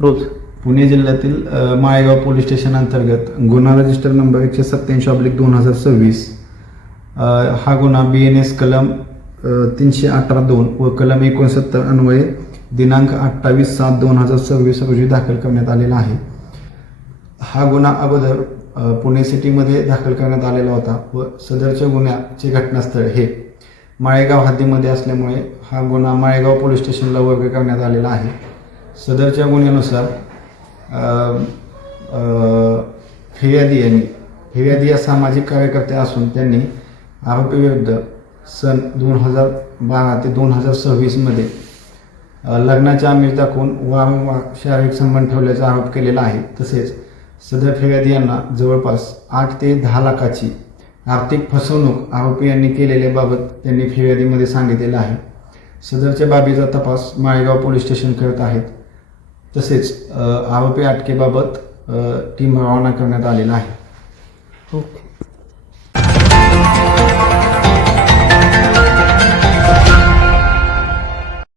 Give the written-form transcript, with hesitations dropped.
रोज पुणे जिल्ह्यातील Malegaon police station अंतर्गत गुन्हा रजिस्टर नंबर 187/2026 हा गुन्हा BNS कलम 318(2) व कलम 69 अन्वये दिनांक 28/7/2026 रोजी दाखल करण्यात आलेला आहे. हा गुन्हा अगोदर पुणे सिटीमध्ये दाखल करण्यात आलेला होता व सदरच्या गुन्ह्याचे घटनास्थळ हे माळेगाव हद्दीमध्ये असल्यामुळे हा गुन्हा माळेगाव पोलीस स्टेशनला वर्ग करण्यात आलेला आहे. सदरच्या गुन्ह्यानुसार फिर्यादी या सामाजिक कार्यकर्ते असून त्यांनी आरोपीविरुद्ध सन 2012 ते 2026 मध्ये लग्नाचे आमिष दाखवून वारंवार शारीरिक संबंध ठेवल्याचा आरोप केलेला आहे. तसेच सदर फिर्यादी यांना जवळपास 8 ते 10 लाखाची आर्थिक फसवणूक आरोपी यांनी केलेल्याबाबत त्यांनी फिर्यादीमध्ये सांगितलेलं आहे. सदरच्या बाबीचा तपास माळेगाव पोलीस स्टेशन करत आहेत. तसेच आरोपी अटकेबाबत टीम रवाना करण्यात आलेला आहे. ओके.